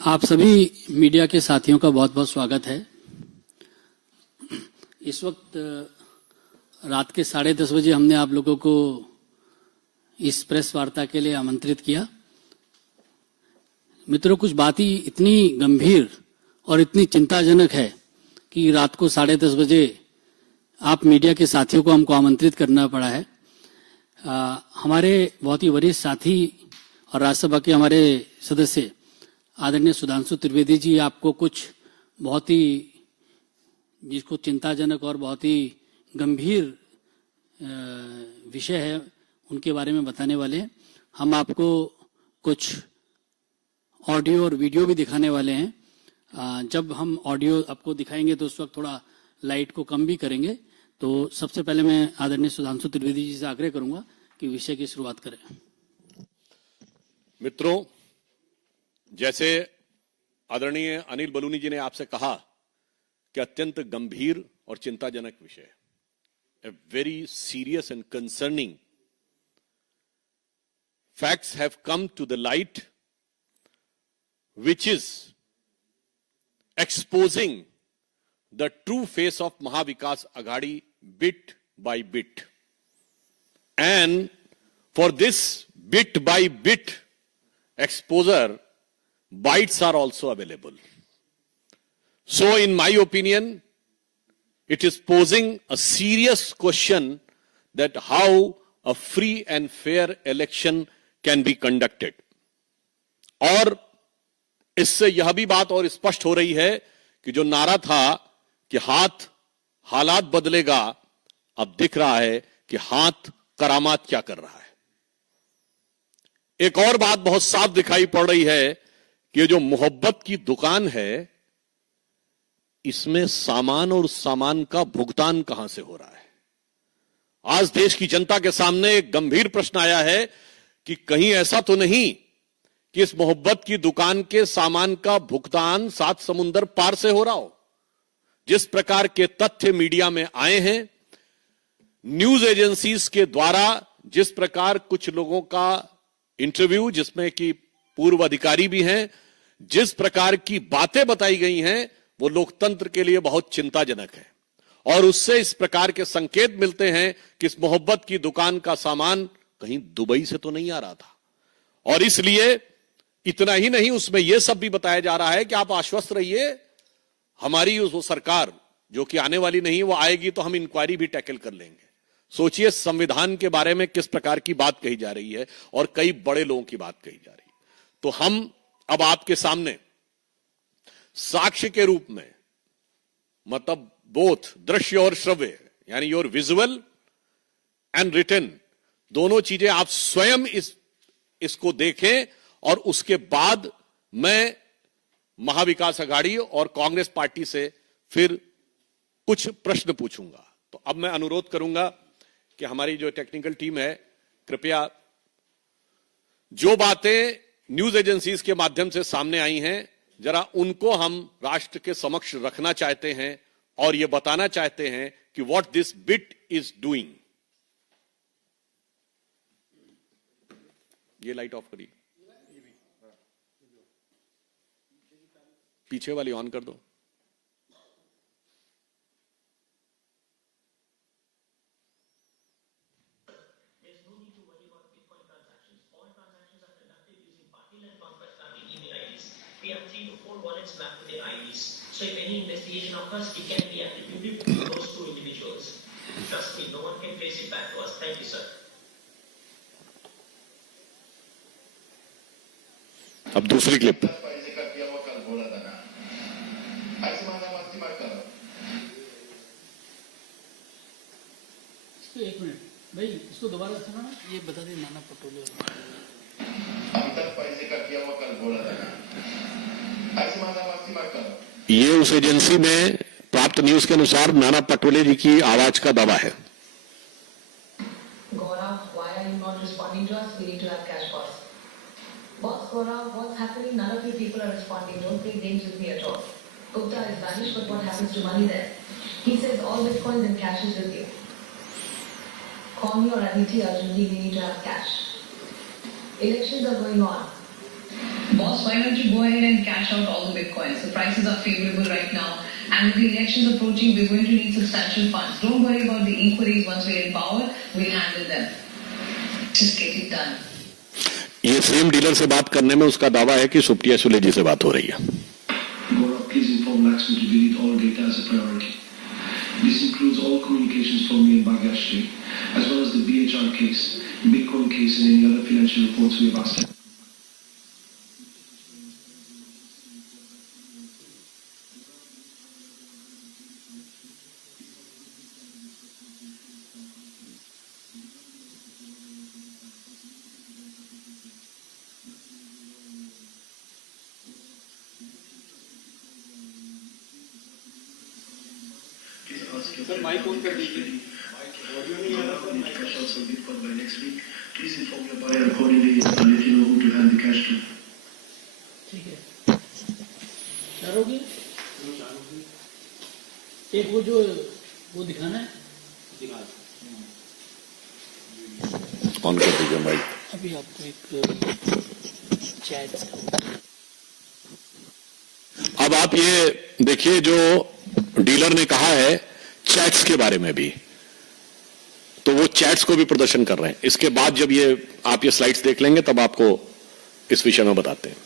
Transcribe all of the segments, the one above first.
आप सभी मीडिया के साथियों का बहुत बहुत स्वागत है। इस वक्त रात के 10:30 बजे हमने आप लोगों को इस प्रेस वार्ता के लिए आमंत्रित किया। मित्रों, कुछ बातें इतनी गंभीर और इतनी चिंताजनक है कि रात को 10:30 बजे आप मीडिया के साथियों को हमको आमंत्रित करना पड़ा है। हमारे बहुत ही वरिष्ठ साथी और राज्यसभा के हमारे सदस्य आदरणीय सुधांशु त्रिवेदी जी आपको कुछ बहुत ही जिसको चिंताजनक और बहुत ही गंभीर विषय है उनके बारे में बताने वाले हैं। हम आपको कुछ ऑडियो और वीडियो भी दिखाने वाले हैं। जब हम ऑडियो आपको दिखाएंगे तो उस वक्त थोड़ा लाइट को कम भी करेंगे। तो सबसे पहले मैं आदरणीय सुधांशु त्रिवेदी जी से आग्रह करूंगा कि विषय की शुरुआत करें। मित्रों, जैसे आदरणीय अनिल बलूनी जी ने आपसे कहा कि अत्यंत गंभीर और चिंताजनक विषय, a very serious and concerning facts have come to the light which is exposing the true face of Mahavikas Aghadi bit by bit. And for this bit by bit exposure, bites are also available. So in my opinion, it is posing a serious question that how a free and fair election can be conducted. और इससे यह भी बात और स्पष्ट हो रही है कि जो नारा था कि हालात बदलेगा, अब दिख रहा है कि हाथ करामात क्या कर रहा है। एक और बात बहुत साफ दिखाई पड़ रही है कि जो मोहब्बत की दुकान है, इसमें सामान और सामान का भुगतान कहां से हो रहा है। आज देश की जनता के सामने एक गंभीर प्रश्न आया है कि कहीं ऐसा तो नहीं कि इस मोहब्बत की दुकान के सामान का भुगतान 7 समुंदर पार से हो रहा हो। जिस प्रकार के तथ्य मीडिया में आए हैं, न्यूज एजेंसीज के द्वारा जिस प्रकार कुछ लोगों का इंटरव्यू, जिसमें कि पूर्व अधिकारी भी हैं, जिस प्रकार की बातें बताई गई हैं, वो लोकतंत्र के लिए बहुत चिंताजनक है। और उससे इस प्रकार के संकेत मिलते हैं कि इस मोहब्बत की दुकान का सामान कहीं दुबई से तो नहीं आ रहा था। और इसलिए इतना ही नहीं, उसमें यह सब भी बताया जा रहा है कि आप आश्वस्त रहिए, हमारी वो सरकार जो कि आने वाली नहीं, वो आएगी तो हम इंक्वायरी भी टैकल कर लेंगे। सोचिए, संविधान के बारे में किस प्रकार की बात कही जा रही है और कई बड़े लोगों की बात कही जा रही है। तो हम अब आपके सामने साक्ष्य के रूप में, मतलब बोथ दृश्य और श्रव्य, यानी योर विजुअल एंड रिटन, दोनों चीजें आप स्वयं इसको देखें। और उसके बाद मैं महाविकास अघाड़ी और कांग्रेस पार्टी से फिर कुछ प्रश्न पूछूंगा। तो अब मैं अनुरोध करूंगा कि हमारी जो टेक्निकल टीम है, कृपया जो बातें न्यूज एजेंसीज के माध्यम से सामने आई हैं, जरा उनको हम राष्ट्र के समक्ष रखना चाहते हैं और यह बताना चाहते हैं कि what this bit is doing. ये लाइट ऑफ करिए, पीछे वाली ऑन कर दो। We have 3 to 4 wallets mapped to their IDs. So if any investigation occurs, it can be attributed to those 2 individuals. Trust me, no one can trace it back to us. Thank you, sir. अब दूसरी clip. एक minute भाई, इसको दोबारा सुनाना, ये बता दे। नाना पटोले ये उस एजेंसी में प्राप्त न्यूज के अनुसार नाना पटोले जी की आवाज का दावा है। Gaurav, why are you not responding to us? We need to have cash boss. Boss Gaurav, what's happening? None of you people are responding. Don't play games with me at all. Gupta is vanished, but what happens to money there? He says all bitcoins and cash is with you. Call me or Aditi urgently. We need to have cash. Elections are going on. Boss, why don't you go ahead and cash out all the bitcoins? The prices are favorable right now. And with the elections approaching, we're going to need substantial funds. Don't worry about the inquiries once we're in power. We'll handle them. Just get it done. ये same dealer से बात करने में उसका दावा है कि सुप्रिया सुले जी से बात हो रही है. Gaurav, please inform Laxmi to delete all data as a priority. This includes all communications from me and Bhagyashree, as well as the BHR case, Bitcoin case, and any other financial reports we have asked. Sir mike on कर दीजिए. Cash out for Bitcoin by next week. Please inform your buyer accordingly and let you know who to hand the cash to. ठीक है. करोगे? एक वो दिखाना है. On कर दीजिए भाई. अभी आपको एक चैट. अब आप ये देखिए जो डीलर ने कहा है चैट्स के बारे में भी, तो वो चैट्स को भी प्रदर्शन कर रहे हैं. इसके बाद जब ये आप ये स्लाइड्स देख लेंगे तब आपको इस विषय में बताते हैं.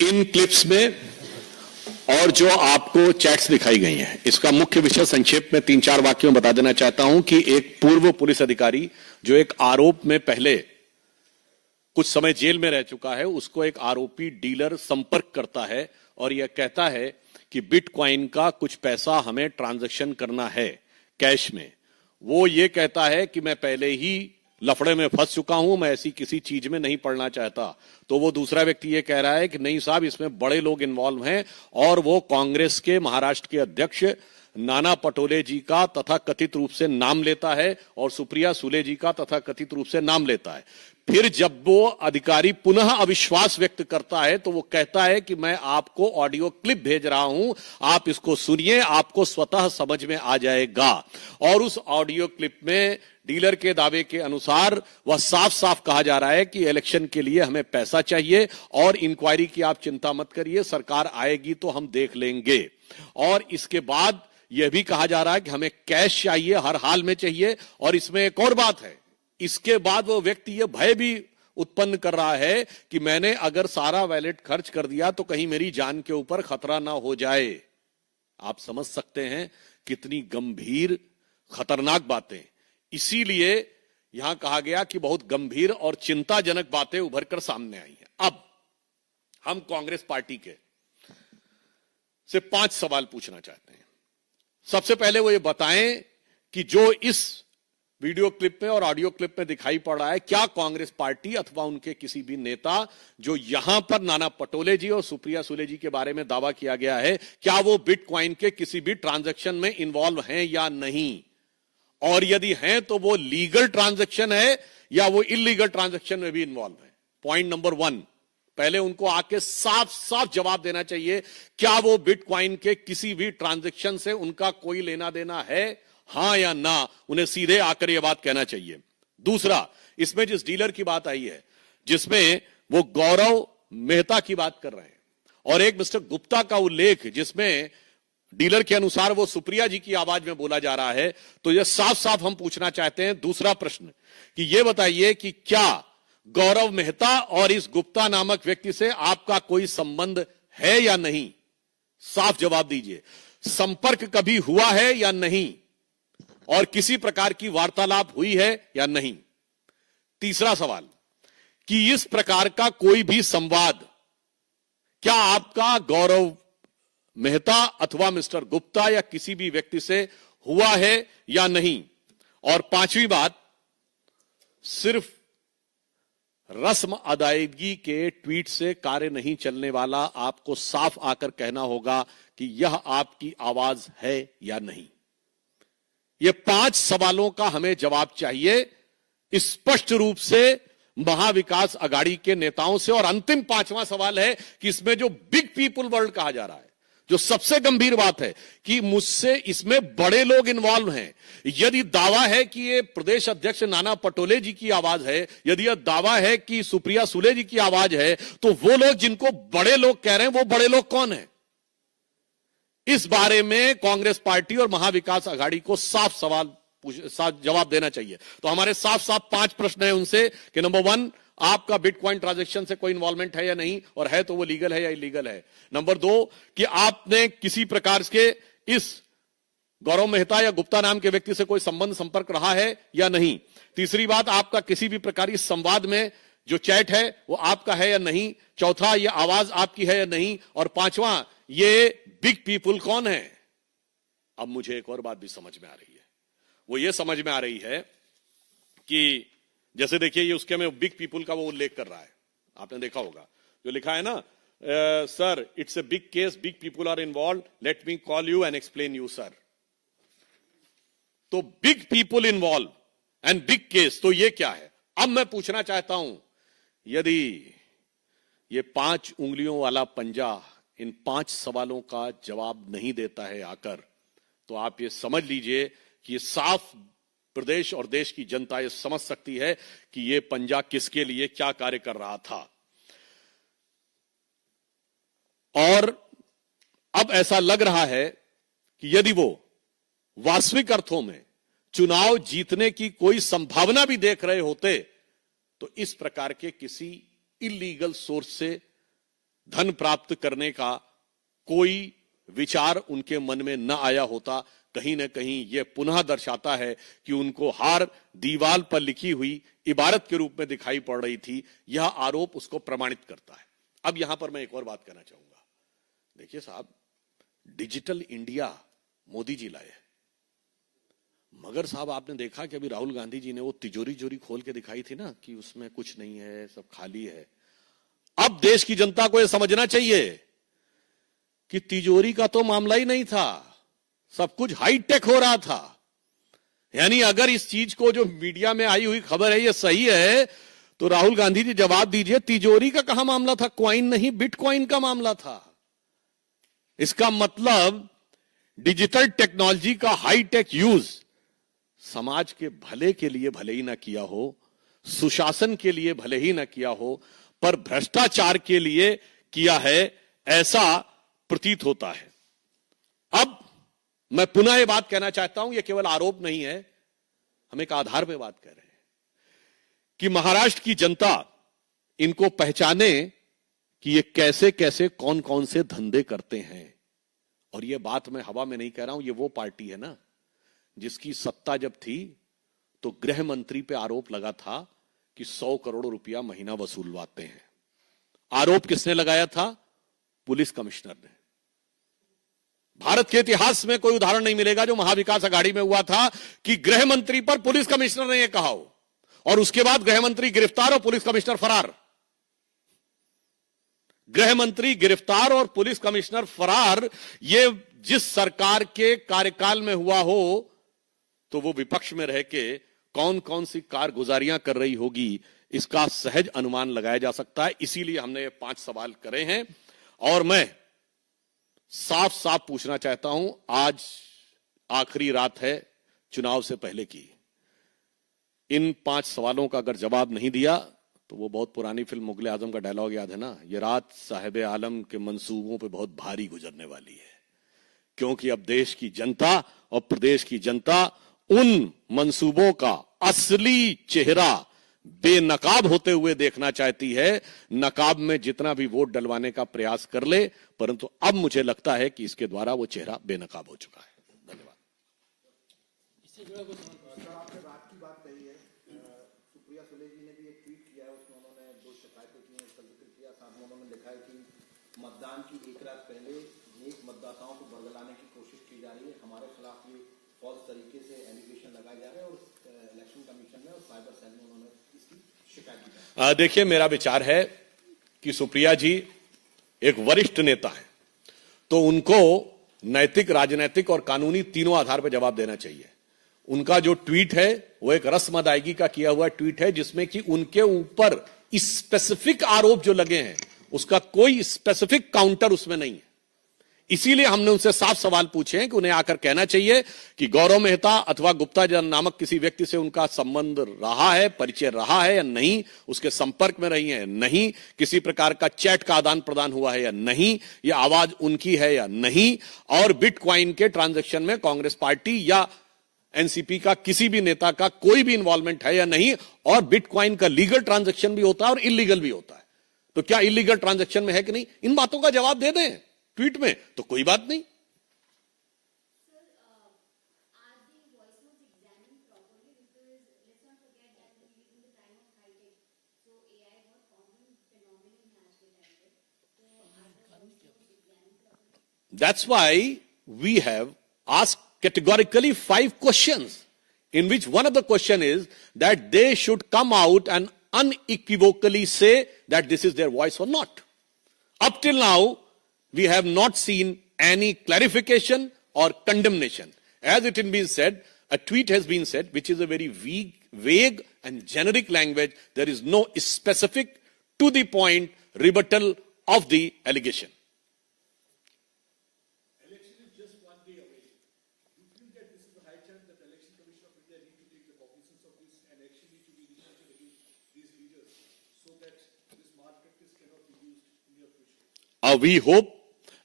इन क्लिप्स में और जो आपको चैट्स दिखाई गई हैं, इसका मुख्य विषय संक्षेप में 3-4 वाक्यों में बता देना चाहता हूं कि एक पूर्व पुलिस अधिकारी जो एक आरोप में पहले कुछ समय जेल में रह चुका है, उसको एक आरोपी डीलर संपर्क करता है और यह कहता है कि बिटकॉइन का कुछ पैसा हमें ट्रांजैक्शन करना है कैश में. वो ये कहता है कि मैं पहले ही लफड़े में फंस चुका हूं, मैं ऐसी किसी चीज में नहीं पड़ना चाहता. तो वो दूसरा व्यक्ति ये कह रहा है कि नहीं साहब, इसमें बड़े लोग इन्वॉल्व हैं और वो कांग्रेस के महाराष्ट्र के अध्यक्ष नाना पटोले जी का तथा कथित रूप से नाम लेता है और सुप्रिया सुले जी का तथा कथित रूप से नाम लेता है. फिर जब वो अधिकारी पुनः अविश्वास व्यक्त करता है तो वो कहता है कि मैं आपको ऑडियो क्लिप भेज रहा हूं, आप इसको सुनिए, आपको स्वतः समझ में आ जाएगा. और उस ऑडियो क्लिप में डीलर के दावे के अनुसार वह साफ साफ कहा जा रहा है कि इलेक्शन के लिए हमें पैसा चाहिए और इंक्वायरी की आप चिंता मत करिए, सरकार आएगी तो हम देख लेंगे. और इसके बाद यह भी कहा जा रहा है कि हमें कैश चाहिए, हर हाल में चाहिए. और इसमें एक और बात है, इसके बाद वो व्यक्ति ये भय भी उत्पन्न कर रहा है कि मैंने अगर सारा वैलेट खर्च कर दिया तो कहीं मेरी जान के ऊपर खतरा ना हो जाए. आप समझ सकते हैं कितनी गंभीर खतरनाक बातें. इसीलिए यहां कहा गया कि बहुत गंभीर और चिंताजनक बातें उभर कर सामने आई हैं. अब हम कांग्रेस पार्टी के से 5 सवाल पूछना चाहते हैं. सबसे पहले वो ये बताएं कि जो इस वीडियो क्लिप में और ऑडियो क्लिप में दिखाई पड़ रहा है, क्या कांग्रेस पार्टी अथवा उनके किसी भी नेता जो यहां पर नाना पटोले जी और सुप्रिया सुले जी के बारे में दावा किया गया है, क्या वो बिटकॉइन के किसी भी ट्रांजैक्शन में इन्वॉल्व हैं या नहीं, और यदि हैं तो वो लीगल ट्रांजैक्शन है या वो इलीगल ट्रांजैक्शन में भी इन्वॉल्व है. पॉइंट नंबर 1, पहले उनको आके साफ साफ जवाब देना चाहिए, क्या वो बिटकॉइन के किसी भी ट्रांजैक्शन से उनका कोई लेना देना है, हां या ना. उन्हें सीधे आकर यह बात कहना चाहिए. दूसरा, इसमें जिस डीलर की बात आई है, जिसमें वो गौरव मेहता की बात कर रहे हैं और एक मिस्टर गुप्ता का उल्लेख जिसमें डीलर के अनुसार वो सुप्रिया जी की आवाज में बोला जा रहा है, तो यह साफ साफ हम पूछना चाहते हैं. दूसरा प्रश्न कि यह बताइए कि क्या गौरव मेहता और इस गुप्ता नामक व्यक्ति से आपका कोई संबंध है या नहीं. साफ जवाब दीजिए. संपर्क कभी हुआ है या नहीं, और किसी प्रकार की वार्तालाप हुई है या नहीं. तीसरा सवाल कि इस प्रकार का कोई भी संवाद क्या आपका गौरव मेहता अथवा मिस्टर गुप्ता या किसी भी व्यक्ति से हुआ है या नहीं। और पांचवी बात, सिर्फ रस्म अदायगी के ट्वीट से कार्य नहीं चलने वाला, आपको साफ आकर कहना होगा कि यह आपकी आवाज है या नहीं। ये 5 सवालों का हमें जवाब चाहिए स्पष्ट रूप से महाविकास अघाड़ी के नेताओं से। और अंतिम 5वां सवाल है कि इसमें जो बिग पीपुल वर्ल्ड कहा जा रहा है, जो सबसे गंभीर बात है कि मुझसे इसमें बड़े लोग इन्वॉल्व हैं। यदि दावा है कि ये प्रदेश अध्यक्ष नाना पटोले जी की आवाज है, यदि यह दावा है कि सुप्रिया सुले जी की आवाज है, तो वो लोग जिनको बड़े लोग कह रहे हैं, वो बड़े लोग कौन है? इस बारे में कांग्रेस पार्टी और महाविकास अघाड़ी को साफ जवाब देना चाहिए। तो हमारे साफ साफ 5 प्रश्न हैं उनसे कि नंबर 1, आपका बिटकॉइन ट्रांजैक्शन से कोई इन्वॉल्वमेंट है या नहीं, और है तो वो लीगल है या इलीगल है। नंबर 2, कि आपने किसी प्रकार के इस गौरव मेहता या गुप्ता नाम के व्यक्ति से कोई संबंध संपर्क रहा है या नहीं। तीसरी बात, आपका किसी भी प्रकार इस संवाद में जो चैट है वो आपका है या नहीं। चौथा, ये आवाज आपकी है या नहीं। और 5वां, ये बिग पीपुल कौन है। अब मुझे एक और बात भी समझ में आ रही है, वो ये समझ में आ रही है कि जैसे देखिए ये उसके में बिग पीपुल का वो उल्लेख कर रहा है, आपने देखा होगा जो लिखा है ना, sir it's a big case, big people are involve, let me call you and explain you sir. तो big people involve and big case, तो ये क्या है। अब मैं पूछना चाहता हूं, यदि ये 5 उंगलियों वाला पंजा इन 5 सवालों का जवाब नहीं देता है आकर, तो आप ये समझ लीजिए कि ये साफ प्रदेश और देश की जनता ये समझ सकती है कि ये पंजा किसके लिए क्या कार्य कर रहा था। और अब ऐसा लग रहा है कि यदि वो वास्तविक अर्थों में चुनाव जीतने की कोई संभावना भी देख रहे होते, तो इस प्रकार के किसी इलीगल सोर्स से धन प्राप्त करने का कोई विचार उनके मन में न आया होता। कहीं ना कहीं यह पुनः दर्शाता है कि उनको हार दीवार पर लिखी हुई इबारत के रूप में दिखाई पड़ रही थी। यह आरोप उसको प्रमाणित करता है। अब यहां पर मैं एक और बात कहना चाहूंगा। देखिए साहब, डिजिटल इंडिया मोदी जी लाए, मगर साहब आपने देखा कि अभी राहुल गांधी जी ने वो तिजोरी खोल के दिखाई थी ना कि उसमें कुछ नहीं है, सब खाली है। अब देश की जनता को यह समझना चाहिए कि तिजोरी का तो मामला ही नहीं था, सब कुछ हाईटेक हो रहा था। यानी अगर इस चीज को जो मीडिया में आई हुई खबर है ये सही है, तो राहुल गांधी जी जवाब दीजिए, तिजोरी का कहां मामला था, क्वाइन नहीं बिटकॉइन का मामला था। इसका मतलब डिजिटल टेक्नोलॉजी का हाईटेक यूज समाज के भले के लिए भले ही ना किया हो, सुशासन के लिए भले ही ना किया हो, पर भ्रष्टाचार के लिए किया है, ऐसा प्रतीत होता है। अब मैं पुनः यह बात कहना चाहता हूं, यह केवल आरोप नहीं है, हम एक आधार पे बात कर रहे हैं कि महाराष्ट्र की जनता इनको पहचाने कि ये कैसे कैसे कौन कौन से धंधे करते हैं। और यह बात मैं हवा में नहीं कह रहा हूं, ये वो पार्टी है ना जिसकी सत्ता जब थी तो गृह मंत्री पे आरोप लगा था कि 100 करोड़ रुपया महीना वसूलवाते हैं। आरोप किसने लगाया था? पुलिस कमिश्नर ने। भारत के इतिहास में कोई उदाहरण नहीं मिलेगा जो महाविकास अघाड़ी में हुआ था कि गृह मंत्री पर पुलिस कमिश्नर ने यह कहा हो और उसके बाद गृह मंत्री गिरफ्तार और पुलिस कमिश्नर फरार। गृह मंत्री गिरफ्तार और पुलिस कमिश्नर फरार, ये जिस सरकार के कार्यकाल में हुआ हो तो वो विपक्ष में रह के कौन कौन सी कारगुजारियां कर रही होगी, इसका सहज अनुमान लगाया जा सकता है। इसीलिए हमने ये 5 सवाल करे हैं और मैं साफ साफ पूछना चाहता हूं, आज आखिरी रात है चुनाव से पहले की। इन 5 सवालों का अगर जवाब नहीं दिया तो वो बहुत पुरानी फिल्म मुगले आजम का डायलॉग याद है ना, ये रात साहिब आलम के मंसूबों पे बहुत भारी गुजरने वाली है। क्योंकि अब देश की जनता और प्रदेश की जनता उन मंसूबों का असली चेहरा बेनकाब होते हुए देखना चाहती है। नकाब में जितना भी वोट डलवाने का प्रयास कर ले, परंतु अब मुझे लगता है कि इसके द्वारा वो चेहरा बेनकाब हो चुका है। धन्यवाद। आपने रात की बात कही है, सुप्रिया सुले जी ने भी एक ट्वीट किया है, उसमें उन्होंने 2 शिकायतें की हैं, उसका जिक्र किया। साथ में उन्होंने लिखा है कि मतदान की एक रात पहले नेक मतदाता जा रही है, हमारे खिलाफ ये फॉल्स तरीके से एलिगेशन लगाए जा रहे हैं और इलेक्शन कमीशन में और साइबर सेल में उन्होंने इसकी शिकायत की। देखिए, मेरा विचार है कि सुप्रिया जी एक वरिष्ठ नेता है, तो उनको नैतिक, राजनीतिक और कानूनी तीनों आधार पर जवाब देना चाहिए। उनका जो ट्वीट है वो एक रस्म अदायगी का किया हुआ ट्वीट है, जिसमें कि उनके ऊपर स्पेसिफिक आरोप जो लगे हैं उसका कोई स्पेसिफिक काउंटर उसमें नहीं है। इसीलिए हमने उनसे साफ सवाल पूछे हैं कि उन्हें आकर कहना चाहिए कि गौरव मेहता अथवा गुप्ता नामक किसी व्यक्ति से उनका संबंध रहा है, परिचय रहा है या नहीं, उसके संपर्क में रही है नहीं, किसी प्रकार का चैट का आदान प्रदान हुआ है या नहीं, यह आवाज उनकी है या नहीं, और बिटकॉइन के ट्रांजैक्शन में कांग्रेस पार्टी या एनसीपी का किसी भी नेता का कोई भी इंवॉल्वमेंट है या नहीं, और बिटकॉइन का लीगल ट्रांजैक्शन भी होता है और इलीगल भी होता है। तो क्या इलीगल ट्रांजैक्शन में है कि नहीं, इन बातों का जवाब दे दें ट्वीट में, तो कोई बात नहीं। That's why we have asked categorically 5 questions, in which one of the question is that they should come out and unequivocally say that this is their voice or not. Up till now, we have not seen any clarification or condemnation. As it has been said, a tweet has been said, which is a very vague and generic language. There is no specific, to the point rebuttal of the allegation. We hope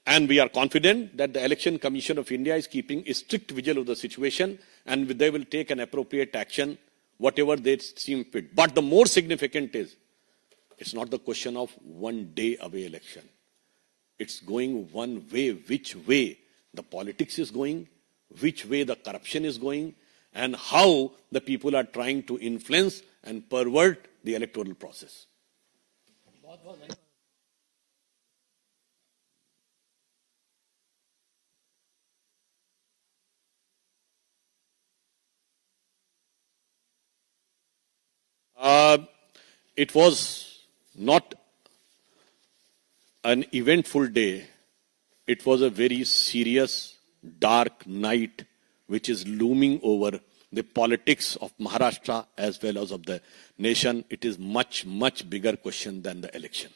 and we are confident that the Election Commission of India is keeping a strict vigil of the situation, and they will take an appropriate action, whatever they seem fit. But the more significant is, it's not the question of one day away election. It's going one way, which way the politics is going, which way the corruption is going, and how the people are trying to influence and pervert the electoral process. It was not an eventful day. It was a very serious, dark night which is looming over the politics of Maharashtra as well as of the nation. It is much, much bigger question than the election.